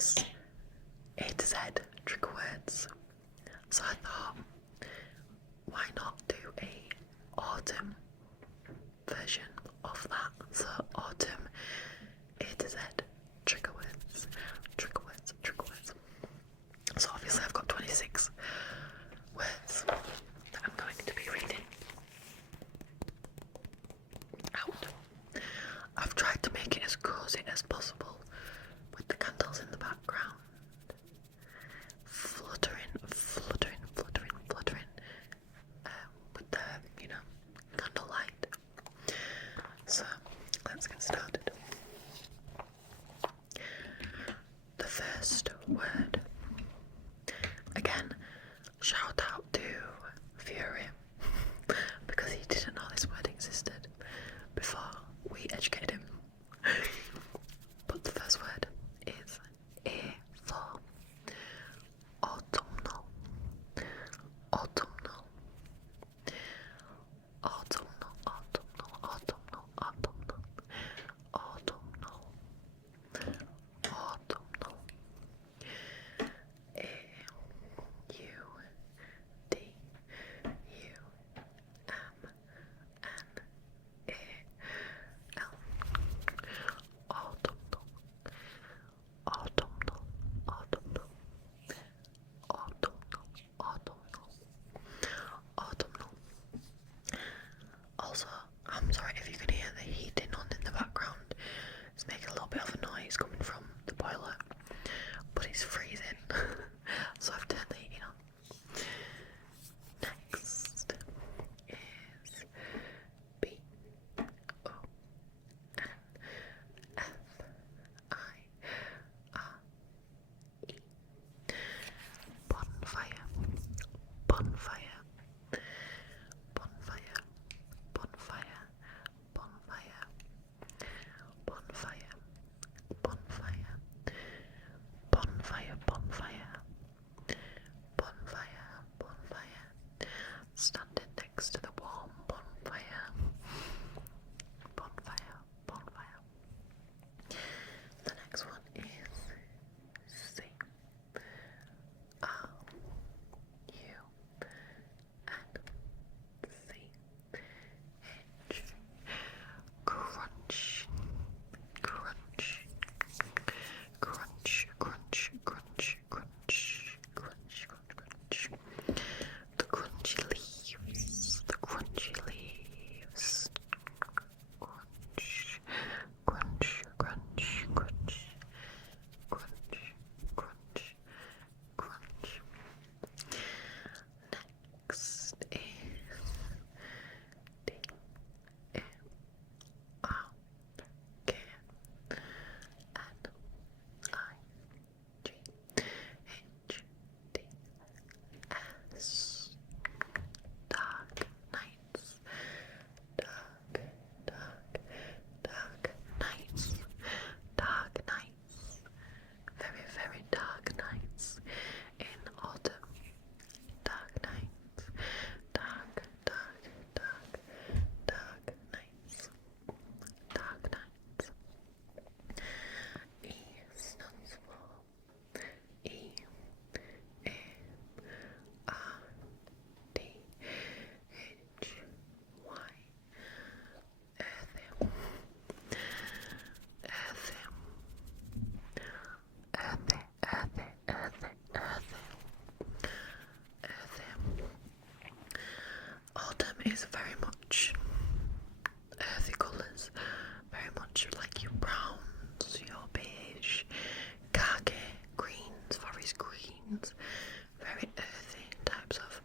is A to Z trigger words. So I thought, why not do a autumn version of that? So autumn A to Z trigger words, trigger words, trigger words. So obviously I've got 26 words that I'm going to be reading out. I've tried to make it as cozy as possible with the candles in the background. Fluttering, fluttering, fluttering, fluttering with the, candlelight. So, let's get started. The first word. Again, shout out to Fury because he didn't know this word existed before we educated him. But the first word is A for autumnal. Autumnal. Autumnal, autumnal, autumnal, autumnal, autumnal, autumnal. A U D U M N A L. Autumnal, autumnal, autumnal, autumnal, autumnal, autumnal. Also, I'm sorry if you can hear the heating on in the background. It's making a little bit of a noise coming from the boiler, but it's freezing, so I've turned the heating on. Next is B O N F I R E. Bonfire, bonfire, bonfire, bonfire, bonfire, bonfire, bonfire, bonfire, bonfire, bonfire, bonfire, standing next to the warm bonfire, bonfire, bonfire. The next one is C R U N C H. Crunch, crunch, crunch, crunch, crunch, crunch, crunch, crunch. The crunchy leaves, the crunchy leaves. Crunch, crunch, crunch, crunch, crunch, crunch, crunch. Next is D A R K N I G H T S. Dark nights, dark, dark, dark nights, dark nights, very, very dark nights in autumn. Dark nights, dark, dark, dark, dark nights, dark nights. E stands for E A R D H Y. Earthy, earthy, earthy, earthy, earthy, earthy. Autumn is very much earthy colours, very much like your browns, your beige, khaki, greens, forest greens, very earthy types of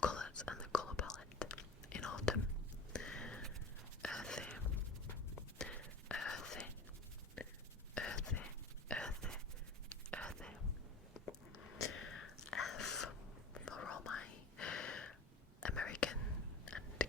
colours and the colour palette in autumn. Earthy, earthy, earthy, earthy, earthy. F for all my American and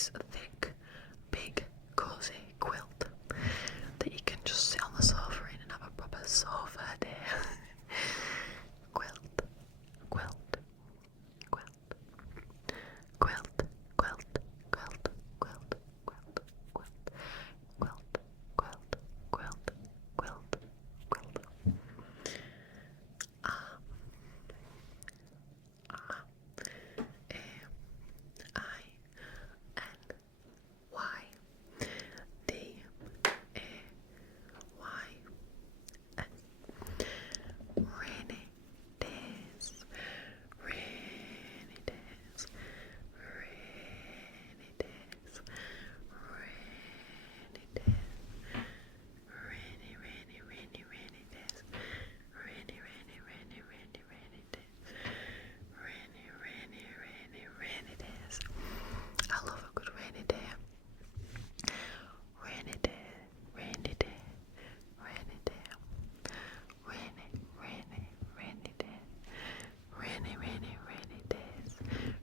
nice, thick, big, cozy quilt that you can just sit on the sofa in and have a proper sofa day. Quilt, quilt, quilt, quilt, quilt, quilt, quilt, quilt, quilt, quilt, quilt, quilt, quilt. Rainy days, rainy days, rainy days, rainy days, rainy, rainy, rainy, rainy days, rainy, rainy, rainy, rainy, rainy days, rainy, rainy, rainy, rainy days. I love a good rainy day. Rainy day, rainy day, rainy day, rainy, rainy, rainy day, rainy, rainy, rainy days,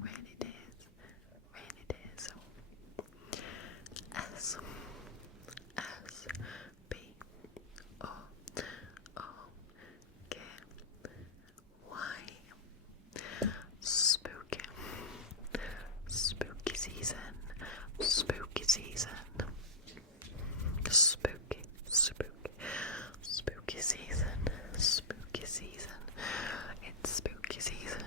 rainy days, rainy days. S B O O K Y. Spooky, spooky season, spooky season, spooky, spooky, spooky season, spooky season. It's spooky season.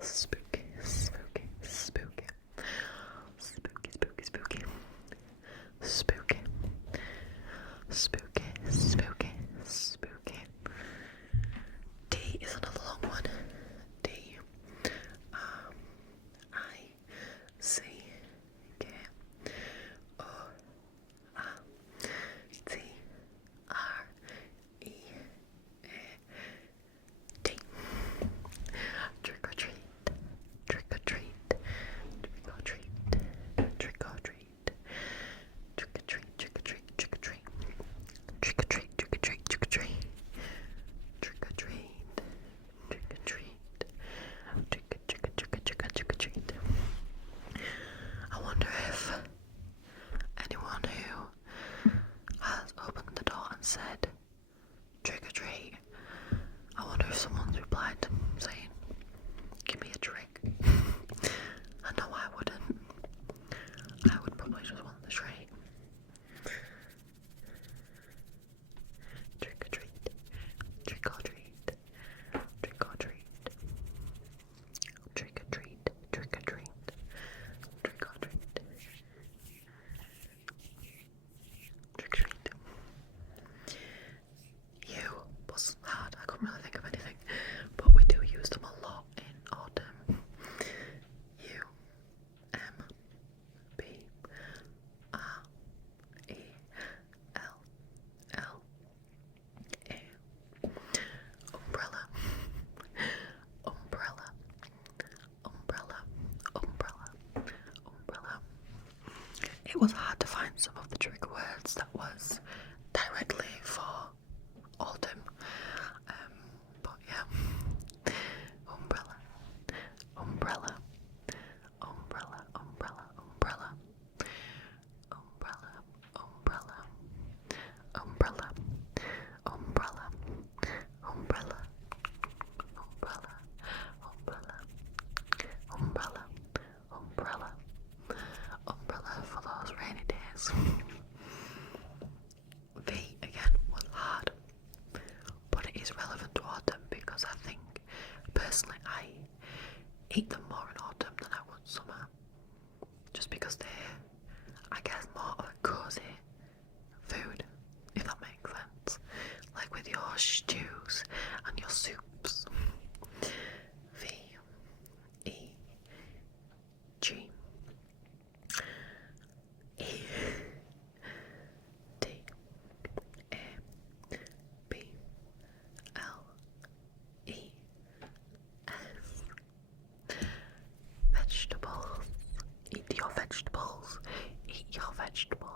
Spooky, spooky, spooky, spooky, spooky, spooky, spooky, spooky, spooky, spooky. D is another long one. D. I C K O R T R E A T. Trick or treat, trick or treat, trick or treat, trick or treat, trick or treat, trick or treat, trick or treat, trick or treat, trick or treat, trick or treat, trick or treat, trick or treat, trick or treat. I wonder if anyone who has opened the door and said trick or treat, I wonder if someone's replied saying, give me a trick. I know I wouldn't. I would probably just want the treat. Trick or treat, trick or treat, trick or treat, trick or treat, trick or treat, trick or treat, trick or treat. You was hard. I couldn't really think of anything, but we do use them a lot in autumn. U M B R E L L A. Umbrella, umbrella, umbrella, umbrella, umbrella. It was hard to find some of the trigger words that was directly for autumn, but yeah. Umbrella, umbrella, umbrella, umbrella, umbrella, umbrella, umbrella, umbrella, umbrella, umbrella, umbrella, umbrella, umbrella, umbrella, umbrella for those rainy days. V again was hard, but it is relevant to autumn because I think personally I eat them more in autumn than I would summer, just because they're, I guess, more of a cozy food, if that makes sense, like with your stews and your soups. V E G E T A B L E S. Vegetables. Eat your vegetables. Eat your vegetables.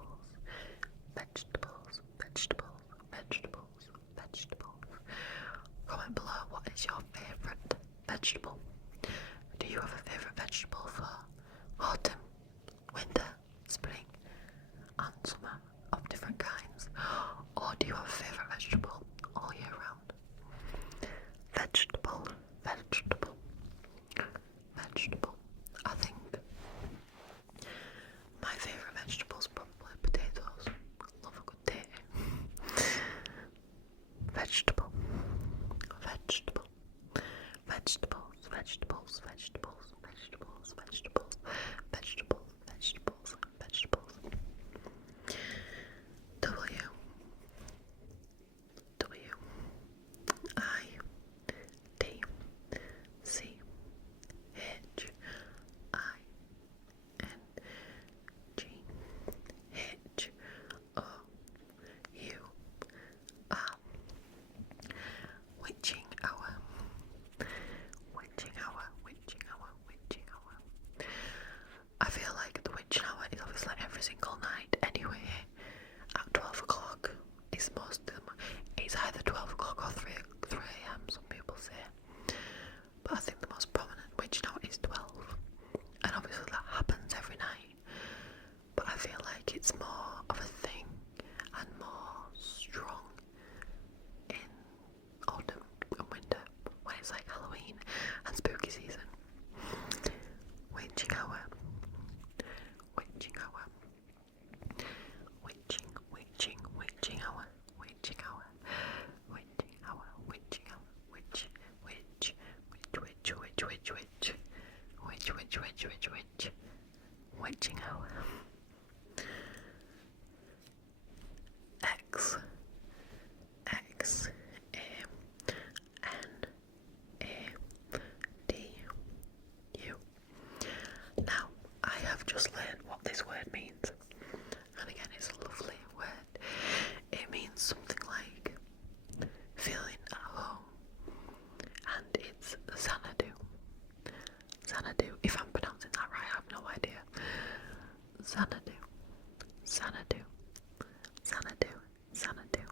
Vegetables. Vegetables. Vegetables. Vegetables. Comment below, what is your favourite vegetable? Do you have a favourite vegetable for autumn? single night anyway. At 12 o'clock is most of them. It's either 12 o'clock or 3 a.m. some people say. But I think the most prominent witch note is 12. And obviously that happens every night. But I feel like it's more of a thing and more strong in autumn and winter when it's like Halloween and spooky season. Witching hour. Witching hour. Witching hour. Witching hour. Witching hour. Witching hour. Witch. Witching hour. X A N A D U. Now I have just learned what this word means, and again it's a lovely word. It means something like feeling at home, and it's Xanadu. Xanadu, if I'm pronouncing that right, I have no idea. Xanadu, Xanadu, Xanadu, Xanadu,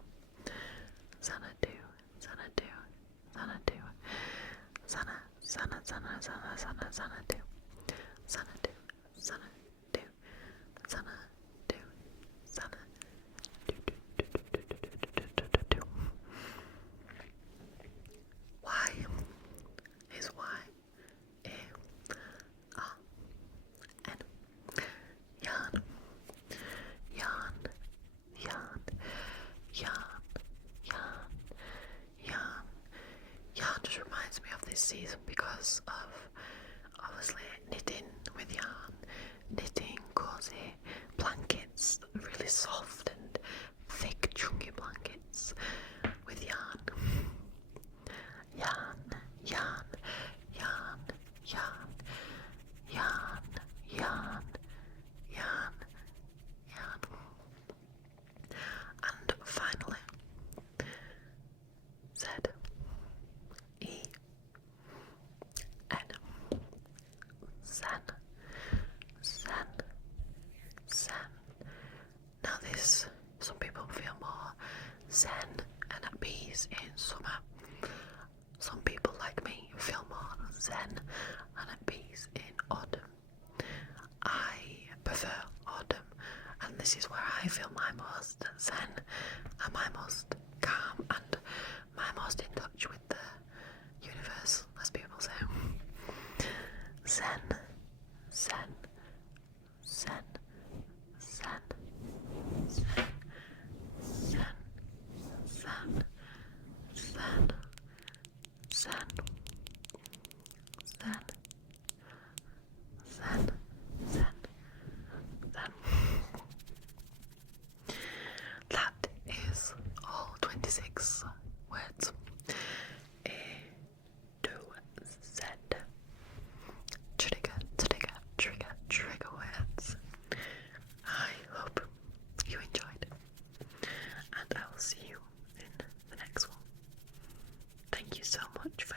Xanadu, Xanadu, Xanadu, Xana, Xana, Xana, Xana, Xana, Xanadu, Xanadu, Xanadu, Xanadu, Xana. Why is why? N. Yarn. Yarn. Yarn. Yarn. Yarn. Yarn. Yarn just reminds me of this season because of obviously knitting with yarn. Knitting cozy blankets, really soft and thick chunky blankets with yarn. Yarn, yarn, yarn, yarn, yarn, yarn, yarn, yarn. And finally, Z E N. Zen. Zen. Zen. Now this, some people feel more zen and at peace in summer. Some people like me feel more zen and at peace in autumn. I prefer autumn, and this is where I feel my most zen and my most calm and my most in touch with the universe, as people say. Zen, zen, zen, zen, zen, zen, zen, zen, zen, zen, zen, zen, zen. That is all 26 words. A, to Z. Trigger words. I hope you enjoyed, and I will see you in the next one. Thank you so much for